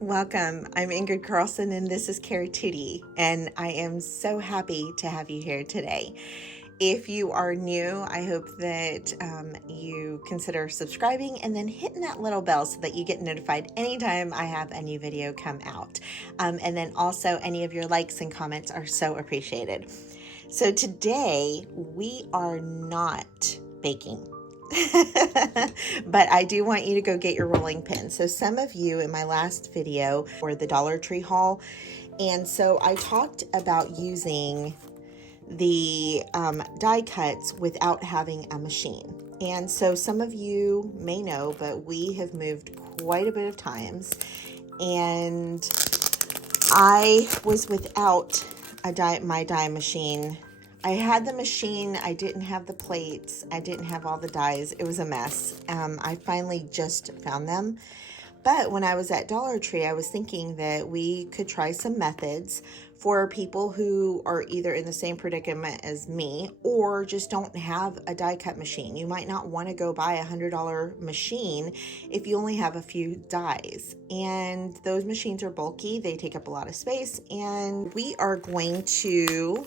Welcome. I'm Ingrid Carlsen and this is Care Tootie, and I am so happy to have you here today. If you are new, I hope that you consider subscribing and then hitting that little bell so that you get notified anytime I have a new video come out. And then also any of your likes and comments are so appreciated. So today we are not baking. But I do want you to go get your rolling pin. So some of you in my last video were the Dollar Tree haul, and so I talked about using the die cuts without having a machine. And so some of you may know, but we have moved quite a bit of times, and I was without my die machine. I had the machine, I didn't have the plates, I didn't have all the dies. It was a mess. I finally just found them. But when I was at Dollar Tree, I was thinking that we could try some methods for people who are either in the same predicament as me or just don't have a die cut machine. You might not want to go buy a $100 machine if you only have a few dies. And those machines are bulky, they take up a lot of space, and we are going to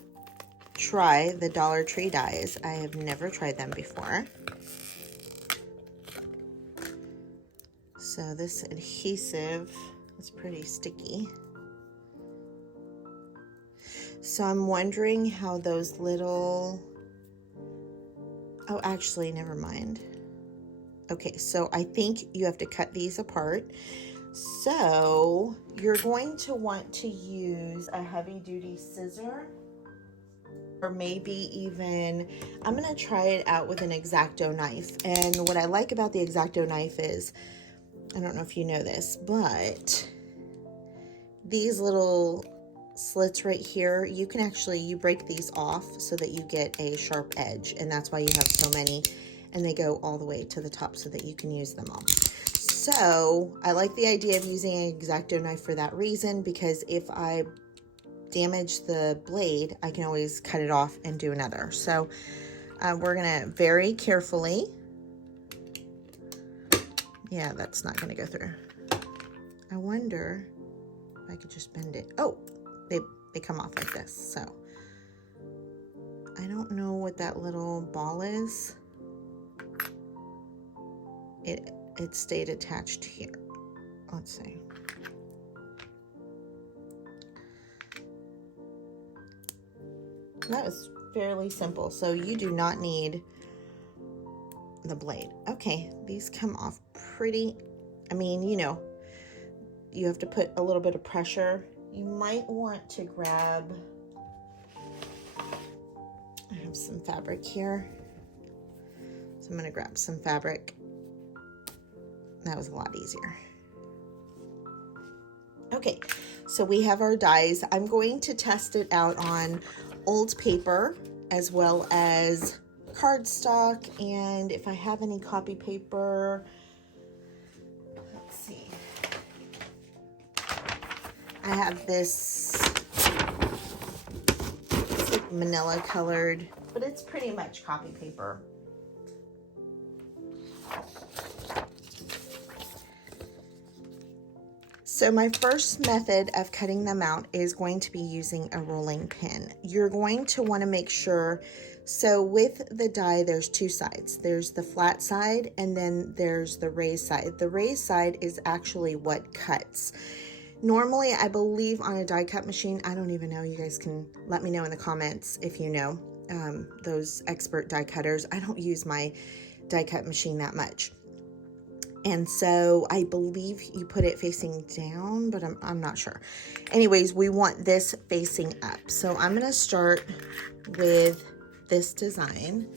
try the Dollar Tree dies. I have never tried them before. So this adhesive is pretty sticky. So I'm wondering how those little, oh, actually, never mind. Okay, so I think you have to cut these apart. So you're going to want to use a heavy-duty scissor, or maybe even, I'm gonna try it out with an X-Acto knife. And what I like about the X-Acto knife is, I don't know if you know this, but these little slits right here, you can actually, you break these off so that you get a sharp edge, and that's why you have so many, and they go all the way to the top so that you can use them all. So I like the idea of using an X-Acto knife for that reason, because if I damage the blade, I can always cut it off and do another. So we're gonna very carefully, yeah, that's not gonna go through. I wonder if I could just bend it. Oh, they come off like this. So I don't know what that little ball is. It stayed attached here. Let's see. That was fairly simple. So you do not need the blade. Okay, these come off pretty, I mean, you know, you have to put a little bit of pressure. You might want to grab, I have some fabric here. So I'm gonna grab some fabric. That was a lot easier. Okay, so we have our dies. I'm going to test it out on old paper as well as cardstock, and if I have any copy paper, let's see. I have this, it's like manila colored, but it's pretty much copy paper. So my first method of cutting them out is going to be using a rolling pin. You're going to want to make sure, so with the die, there's two sides. There's the flat side and then there's the raised side. The raised side is actually what cuts. Normally, I believe on a die cut machine, I don't even know, you guys can let me know in the comments if you know, those expert die cutters. I don't use my die cut machine that much. And so I believe you put it facing down, but I'm not sure. Anyways, we want this facing up. So I'm gonna start with this design.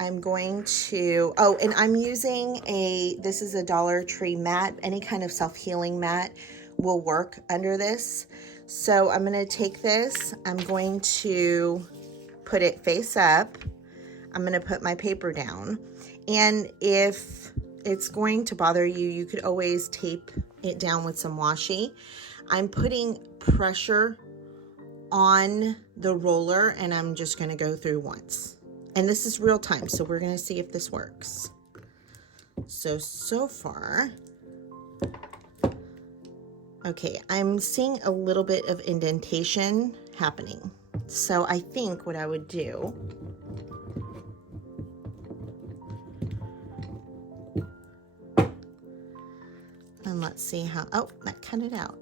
I'm going to, oh, and I'm using this is a Dollar Tree mat. Any kind of self-healing mat will work under this. So I'm gonna take this, I'm going to put it face up. I'm gonna put my paper down. And if it's going to bother you, you could always tape it down with some washi. I'm putting pressure on the roller and I'm just gonna go through once. And this is real time, so we're gonna see if this works. So far, Okay, I'm seeing a little bit of indentation happening. So I think what I would do and let's see how, oh, that cut it out.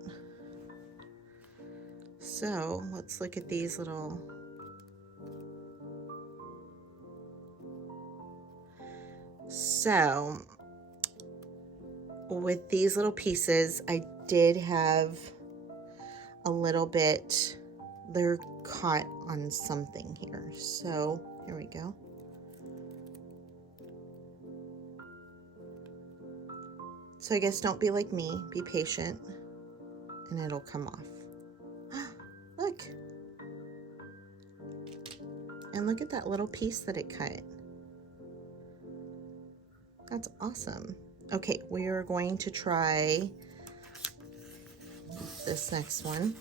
So let's look at these little, so with these little pieces, I did have a little bit, they're caught on something here. So here we go. So I guess don't be like me, be patient, and it'll come off. Look. And look at that little piece that it cut. That's awesome. Okay, we are going to try this next one.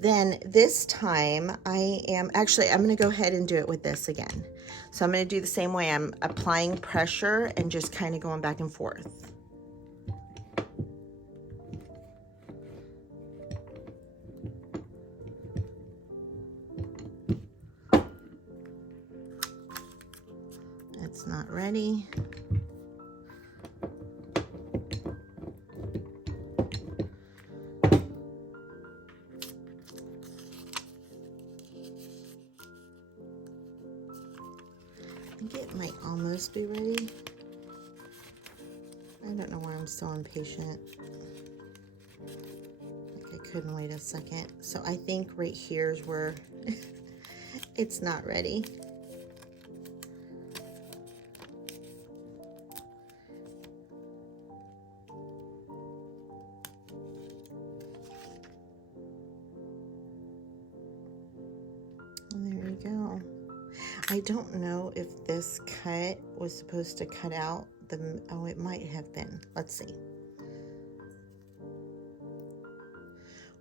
Then this time I'm gonna go ahead and do it with this again. So I'm gonna do the same way. I'm applying pressure and just kind of going back and forth. It's not ready. I think it might almost be ready. I don't know why I'm so impatient. Like I couldn't wait a second. So I think right here is where it's not ready. And there you go. I don't know if this cut was supposed to cut out the, oh, it might have been. Let's see.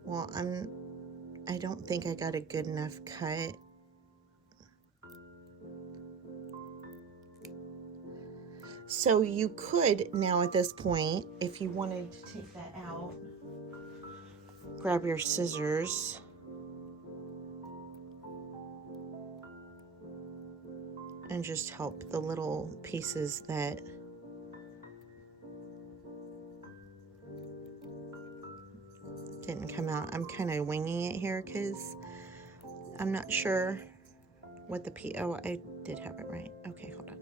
Well, I don't think I got a good enough cut. So you could now at this point, if you wanted to take that out, grab your scissors and just help the little pieces that didn't come out. I'm kind of winging it here because I'm not sure what the oh, I did have it right. Okay, hold on.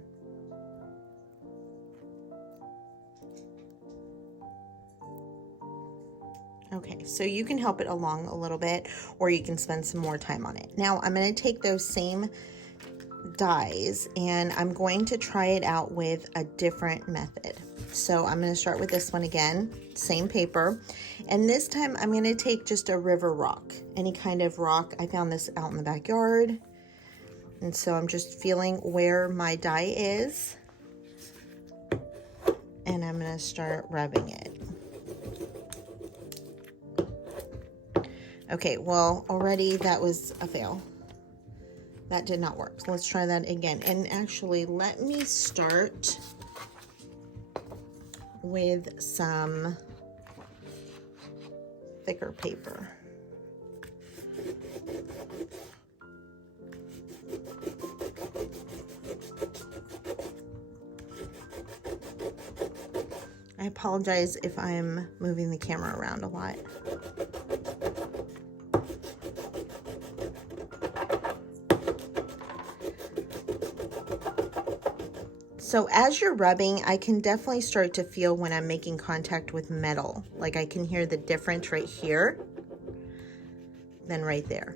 Okay, so you can help it along a little bit, or you can spend some more time on it. Now I'm going to take those same dies and I'm going to try it out with a different method. So I'm going to start with this one again, same paper, and this time I'm going to take just a river rock, any kind of rock. I found this out in the backyard, and so I'm just feeling where my die is, and I'm going to start rubbing it. Okay, well, already that was a fail. That did not work. So let's try that again. And actually, let me start with some thicker paper. I apologize if I'm moving the camera around a lot. So as you're rubbing, I can definitely start to feel when I'm making contact with metal. Like I can hear the difference right here, then right there.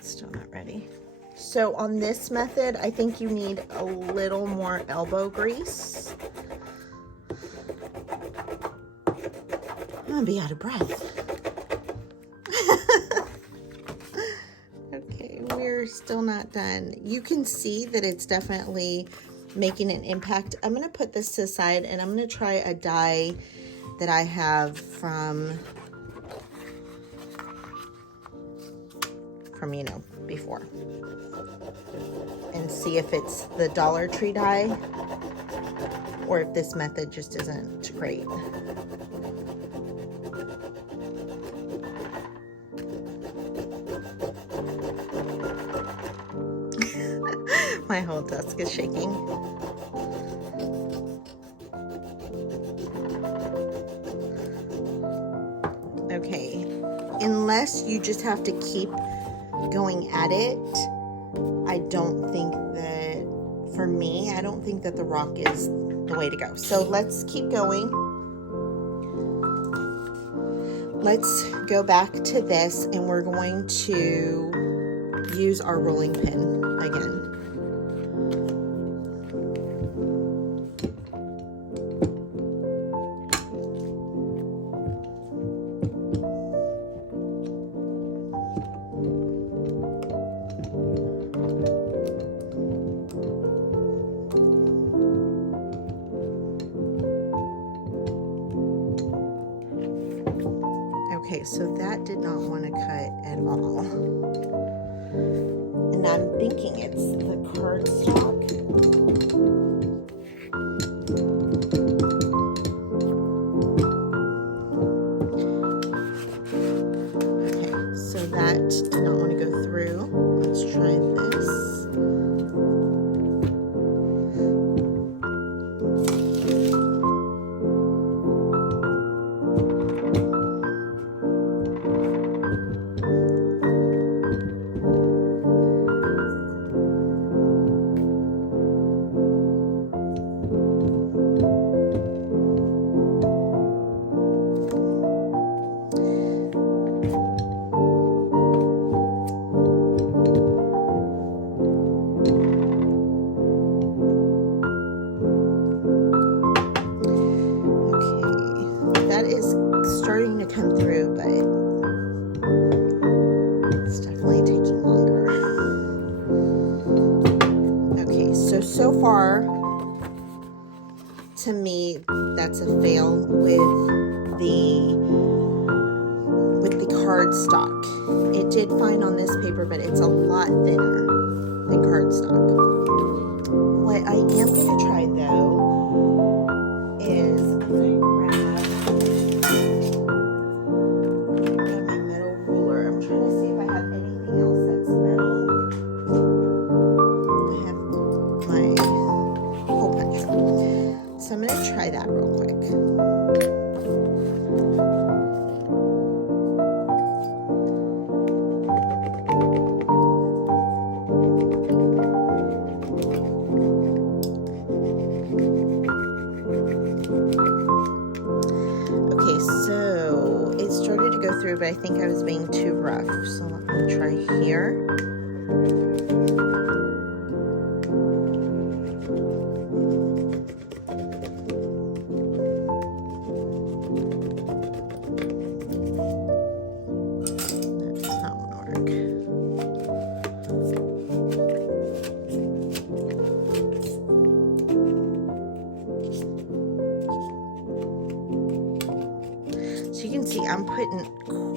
Still not ready. So on this method, I think you need a little more elbow grease. I'm gonna be out of breath. Okay, we're still not done. You can see that it's definitely making an impact. I'm gonna put this to the side and I'm gonna try a die that I have from from, before. And see if it's the Dollar Tree die or if this method just isn't great. My whole desk is shaking. Okay, unless you just have to keep going at it, I don't think that, for me, I don't think that the rock is the way to go. So let's keep going. Let's go back to this, and we're going to use our rolling pin again. Okay, so that did not want to cut at all. And I'm thinking it's the cardstock. Okay, so that did not want to go through. Let's try this. Starting to come through, but it's definitely taking longer. Okay, so far, to me, that's a fail with the cardstock. It did fine on this paper, but it's a lot thinner than cardstock. What I am going to try, though, is I'm going to grab try that real quick. Okay, so it started to go through, but I think I was being too rough. So let me try here. So you can see I'm putting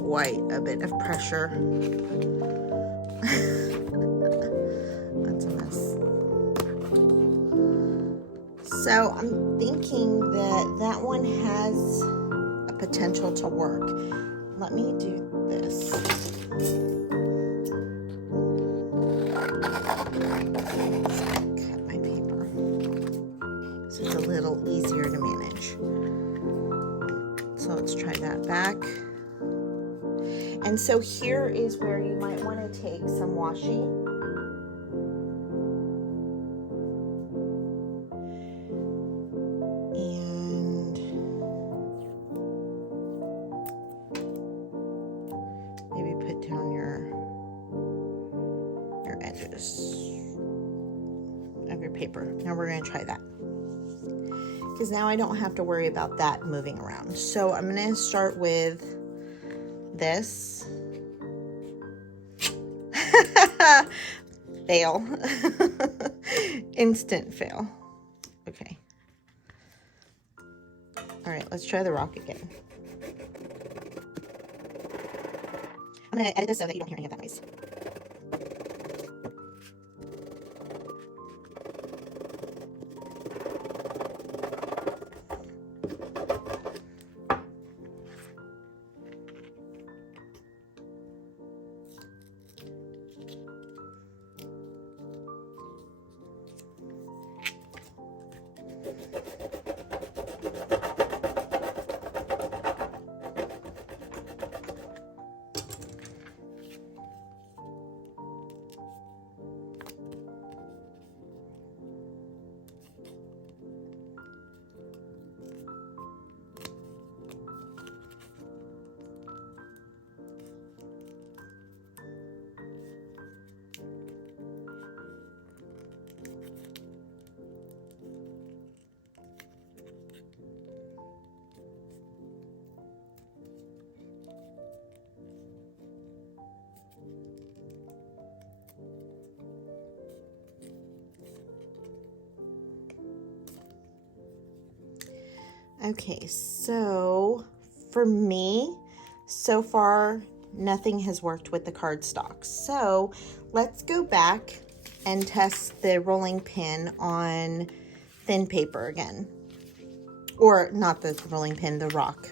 quite a bit of pressure. That's a mess. So I'm thinking that that one has a potential to work. Let me do this. Cut my paper so it's a little easier to manage. So let's try that back. And so here is where you might want to take some washi. And maybe put down your edges of your paper. Now we're going to try that, because now I don't have to worry about that moving around. So I'm going to start with this. Fail. Instant fail. Okay. All right, let's try the rock again. I'm going to edit this so that you don't hear any of that noise. Okay, so for me, so far, nothing has worked with the cardstock. So let's go back and test the rolling pin on thin paper again. Or not the rolling pin, the rock.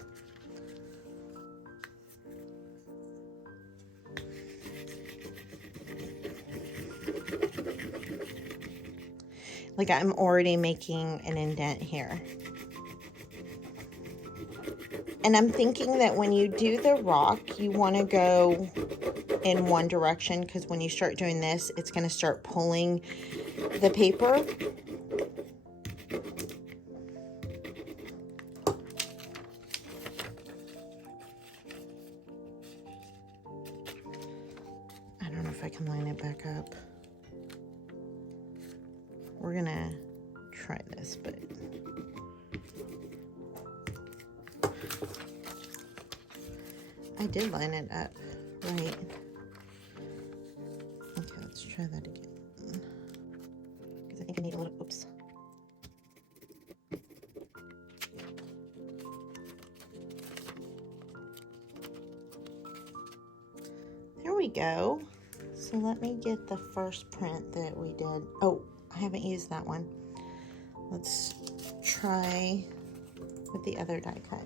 Like I'm already making an indent here. And I'm thinking that when you do the rock, you want to go in one direction, because when you start doing this, it's going to start pulling the paper. I don't know if I can line it back up. We're going to try this, but I did line it up right. Okay, let's try that again. Because I think I need a little, oops. There we go. So let me get the first print that we did. Oh, I haven't used that one. Let's try with the other die cut.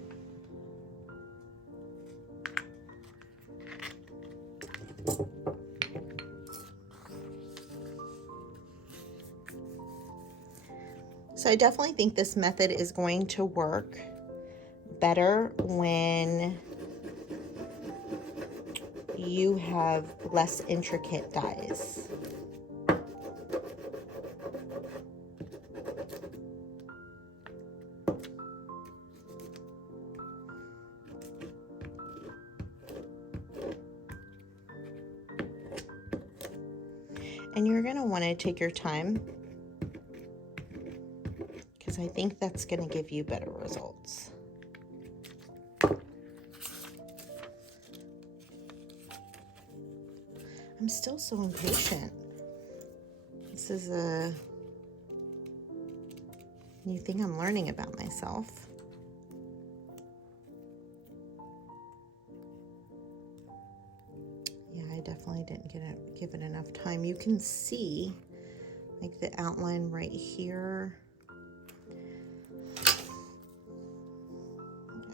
So I definitely think this method is going to work better when you have less intricate dies. And you're going to want to take your time, because I think that's going to give you better results. I'm still so impatient. This is a new thing I'm learning about myself. Yeah, I definitely didn't give it enough time. You can see like the outline right here.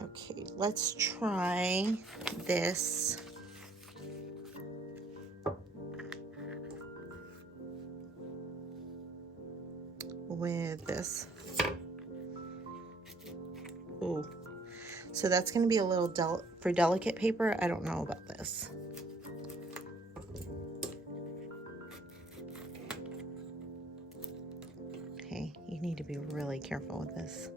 Okay, let's try this. With this. Ooh. So that's going to be a little for delicate paper. I don't know about this. Okay, you need to be really careful with this.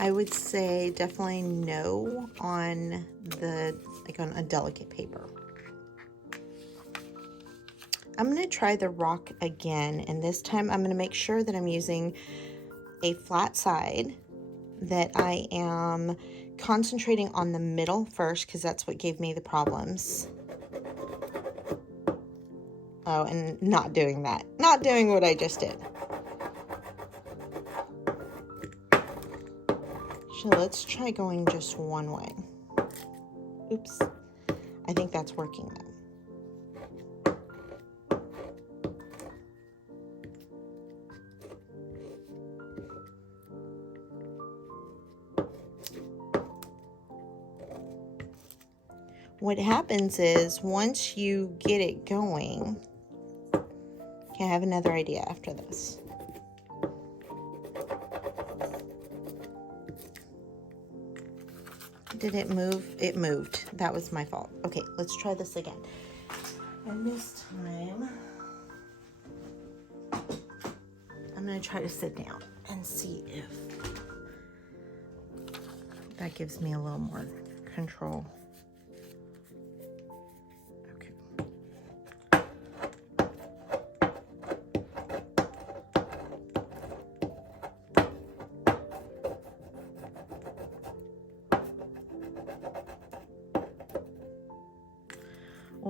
I would say definitely no on the, like on a delicate paper. I'm going to try the rock again, and this time I'm going to make sure that I'm using a flat side, that I am concentrating on the middle first, because that's what gave me the problems. Oh, and not doing that. Not doing what I just did. So let's try going just one way. Oops. I think that's working now. What happens is once you get it going, okay, I have another idea after this. Did it move? It moved. That was my fault. Okay, let's try this again. And this time, I'm going to try to sit down and see if that gives me a little more control.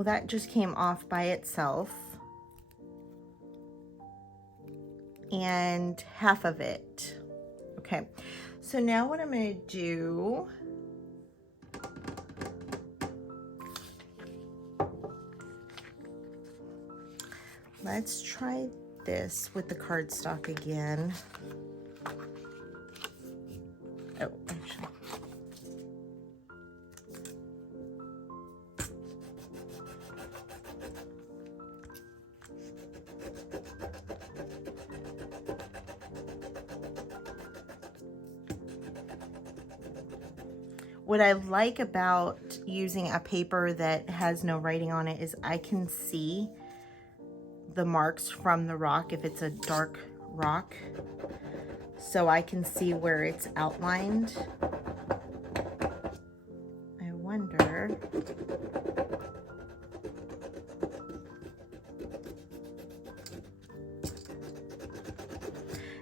Well, that just came off by itself. And half of it. Okay, so now what I'm going to do, let's try this with the cardstock again. Oh, actually. What I like about using a paper that has no writing on it is I can see the marks from the rock if it's a dark rock. So I can see where it's outlined. I wonder.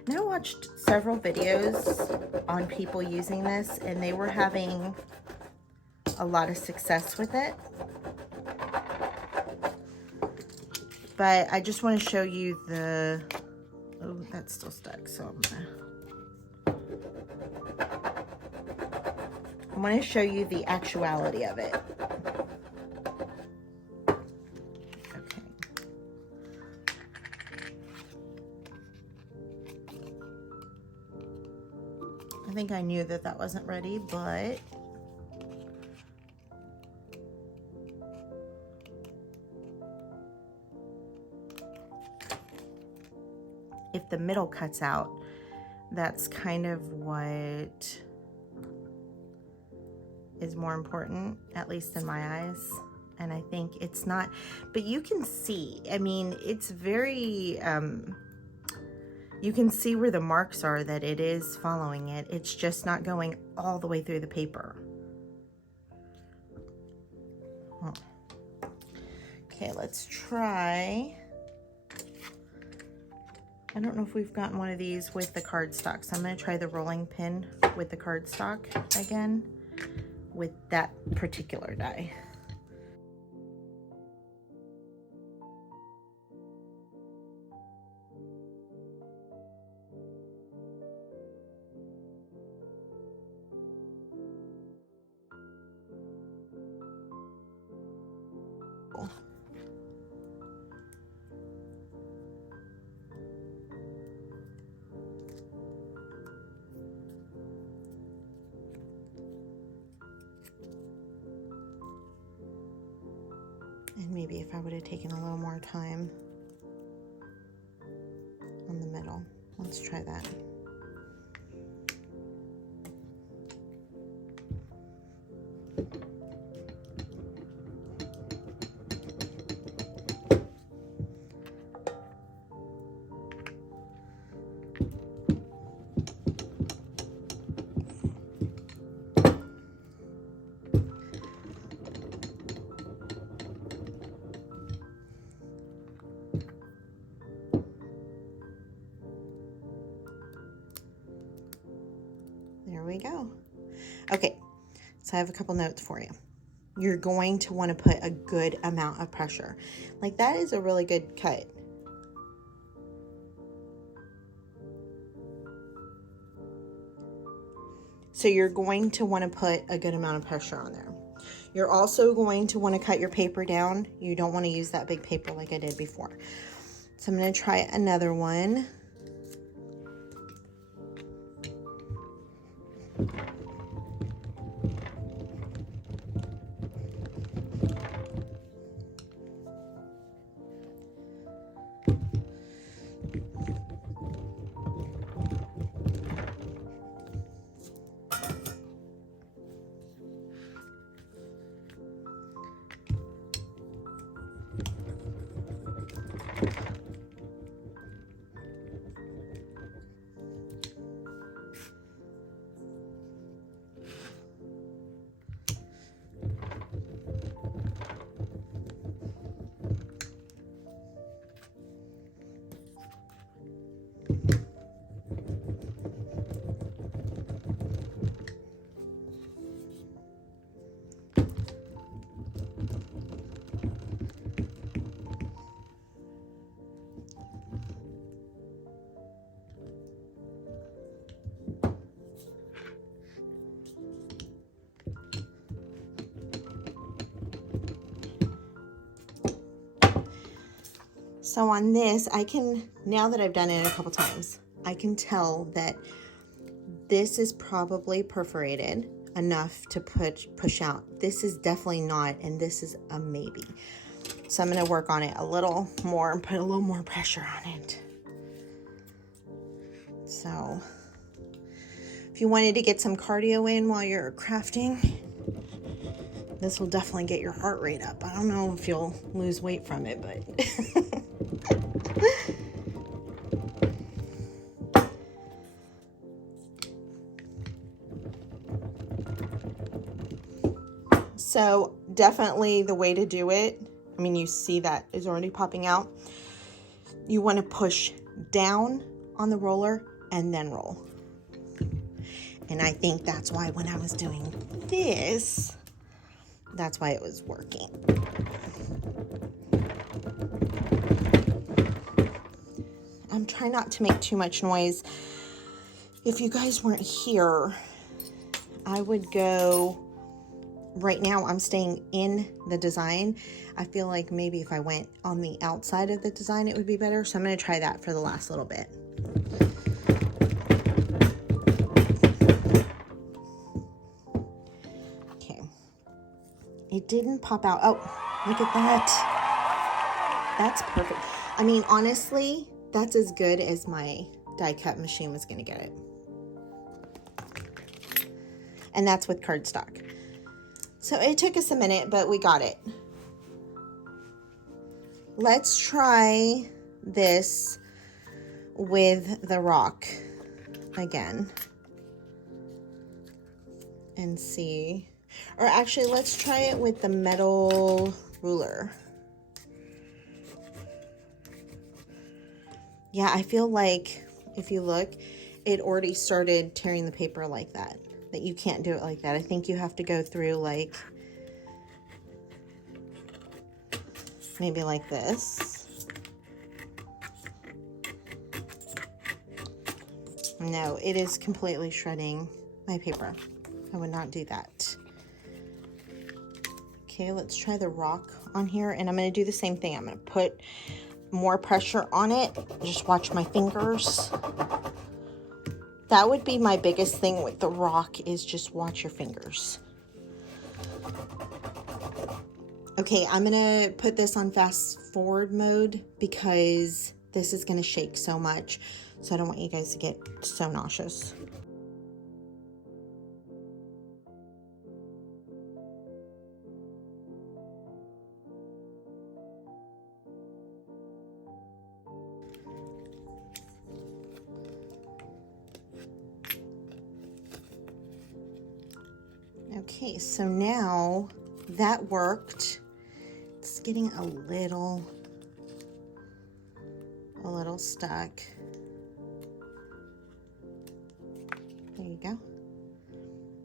And I watched several videos on people using this, and they were having a lot of success with it. But I just want to show you the, oh, that's still stuck, so I want to show you the actuality of it. I think I knew that that wasn't ready, but if the middle cuts out, that's kind of what is more important, at least in my eyes. And I think it's not, but you can see, I mean, it's very, you can see where the marks are, that it is following it. It's just not going all the way through the paper. Okay, let's try. I don't know if we've gotten one of these with the cardstock, so I'm going to try the rolling pin with the cardstock again with that particular die. And maybe if I would have taken a little more time on the middle. Let's try that. There we go. Okay, so I have a couple notes for you. You're going to want to put a good amount of pressure. Like, that is a really good cut. So you're going to want to put a good amount of pressure on there. You're also going to want to cut your paper down. You don't want to use that big paper like I did before. So I'm going to try another one. So on this, I can, now that I've done it a couple times, I can tell that this is probably perforated enough to push out. This is definitely not, and this is a maybe. So I'm going to work on it a little more and put a little more pressure on it. So if you wanted to get some cardio in while you're crafting, this will definitely get your heart rate up. I don't know if you'll lose weight from it, but so definitely the way to do it, I mean, you see that is already popping out. You want to push down on the roller and then roll. And I think that's why when I was doing this, that's why it was working. I'm trying not to make too much noise. If you guys weren't here, I would go, right now I'm staying in the design. I feel like maybe if I went on the outside of the design, it would be better. So I'm going to try that for the last little bit. Okay. It didn't pop out. Oh, look at that. That's perfect. I mean, honestly, that's as good as my die cut machine was going to get it. And that's with cardstock. So it took us a minute, but we got it. Let's try this with the rock again and see. Or actually, let's try it with the metal ruler. Yeah, I feel like if you look, it already started tearing the paper like that. That you can't do it like that. I think you have to go through like, maybe like this. No, it is completely shredding my paper. I would not do that. Okay, let's try the rock on here, and I'm going to do the same thing. I'm going to put more pressure on it. Just watch my fingers. That would be my biggest thing with the rock, is just watch your fingers. Okay, I'm going to put this on fast forward mode because this is going to shake so much. So I don't want you guys to get so nauseous. Okay, so now that worked. It's getting a little stuck. There you go.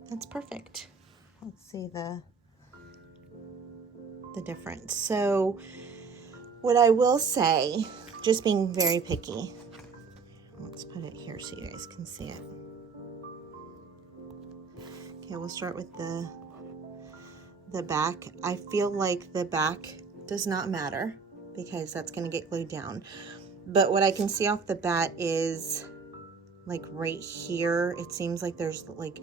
That's perfect. Let's see the difference. So what I will say, just being very picky, let's put it here so you guys can see it. Okay, we'll start with the back. I feel like the back does not matter because that's going to get glued down. But what I can see off the bat is like right here, it seems like there's like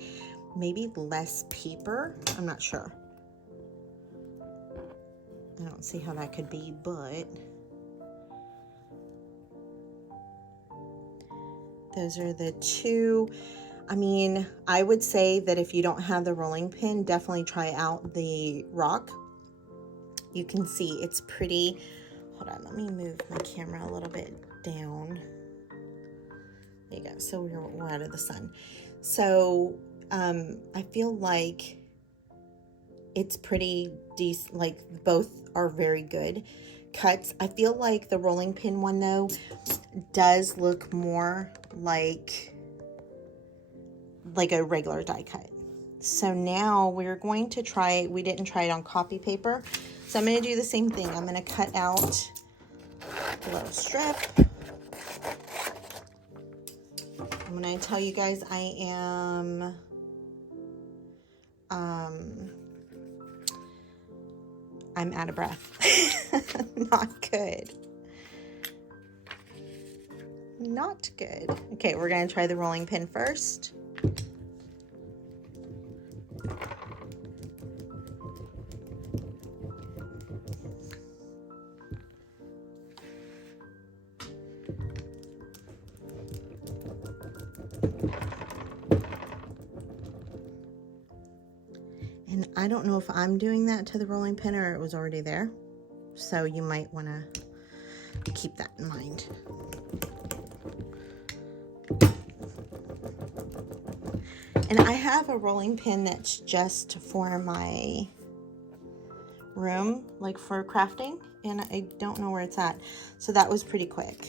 maybe less paper. I'm not sure. I don't see how that could be, but those are the two. I mean, I would say that if you don't have the rolling pin, definitely try out the rock. You can see it's pretty. Hold on, let me move my camera a little bit down. There you go. So we're out of the sun. So I feel like it's pretty decent. Like both are very good cuts. I feel like the rolling pin one though does look more like a regular die cut. So now we're going to try, we didn't try it on copy paper. So I'm going to do the same thing. I'm going to cut out a little strip. I'm going to tell you guys I am I'm out of breath. Not good. not good. Okay, we're gonna try the rolling pin first. And I don't know if I'm doing that to the rolling pin or it was already there. So you might want to keep that in mind. And I have a rolling pin that's just for my room, like for crafting, and I don't know where it's at. So that was pretty quick.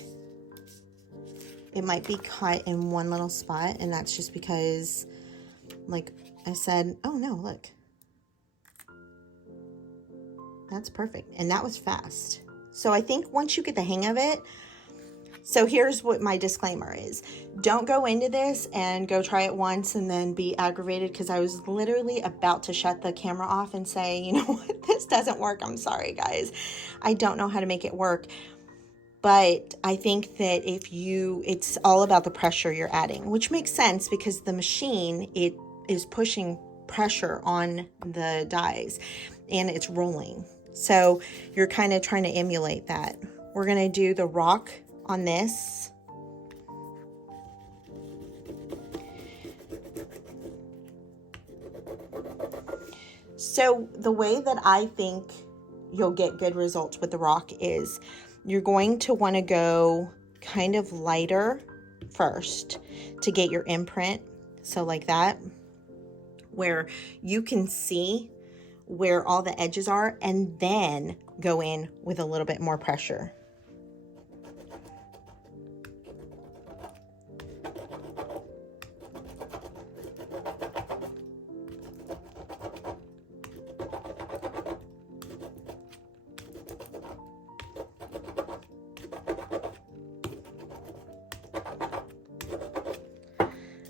It might be cut in one little spot, and that's just because, like I said, oh no, look. That's perfect. And that was fast. So I think once you get the hang of it, so here's what my disclaimer is. Don't go into this and go try it once and then be aggravated, because I was literally about to shut the camera off and say, you know what, this doesn't work. I'm sorry, guys. I don't know how to make it work. But I think that it's all about the pressure you're adding, which makes sense because the machine, it is pushing pressure on the dies and it's rolling. So you're kind of trying to emulate that. We're going to do the rock on this. So the way that I think you'll get good results with the rock is you're going to want to go kind of lighter first to get your imprint. So like that, where you can see where all the edges are, and then go in with a little bit more pressure.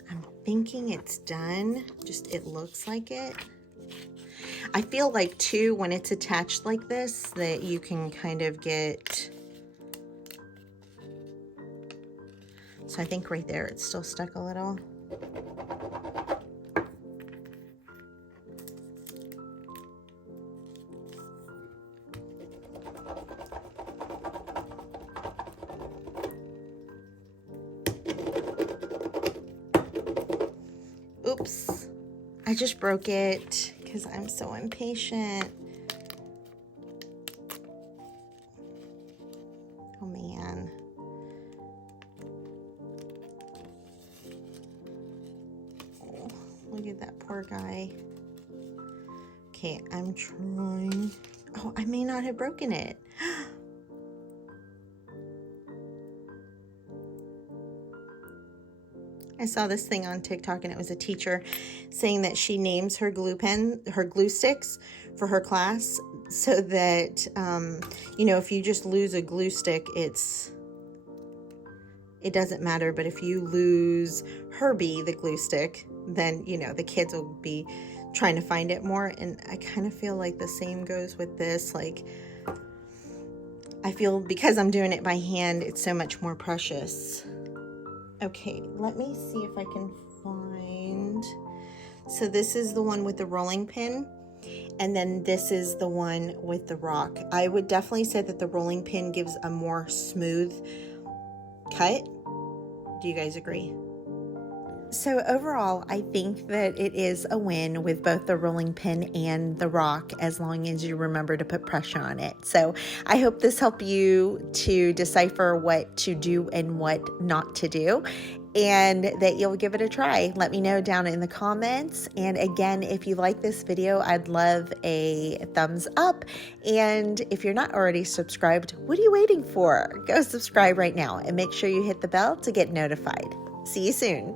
I'm thinking it's done, just it looks like it. I feel like too, when it's attached like this, that you can kind of get, so I think right there it's still stuck a little. Oops, I just broke it because I'm so impatient. Oh man. Oh, look at that poor guy. Okay, I'm trying. Oh, I may not have broken it. I saw this thing on TikTok, and it was a teacher saying that she names her glue sticks for her class, so that, you know, if you just lose a glue stick, it doesn't matter. But if you lose Herbie, the glue stick, then, you know, the kids will be trying to find it more. And I kind of feel like the same goes with this. Like, I feel because I'm doing it by hand, it's so much more precious. Okay, let me see if I can find. So this is the one with the rolling pin, and then this is the one with the rock. I would definitely say that the rolling pin gives a more smooth cut. Do you guys agree? So overall, I think that it is a win with both the rolling pin and the rock, as long as you remember to put pressure on it. So I hope this helped you to decipher what to do and what not to do, and that you'll give it a try. Let me know down in the comments. And again, if you like this video, I'd love a thumbs up. And if you're not already subscribed, what are you waiting for? Go subscribe right now and make sure you hit the bell to get notified. See you soon.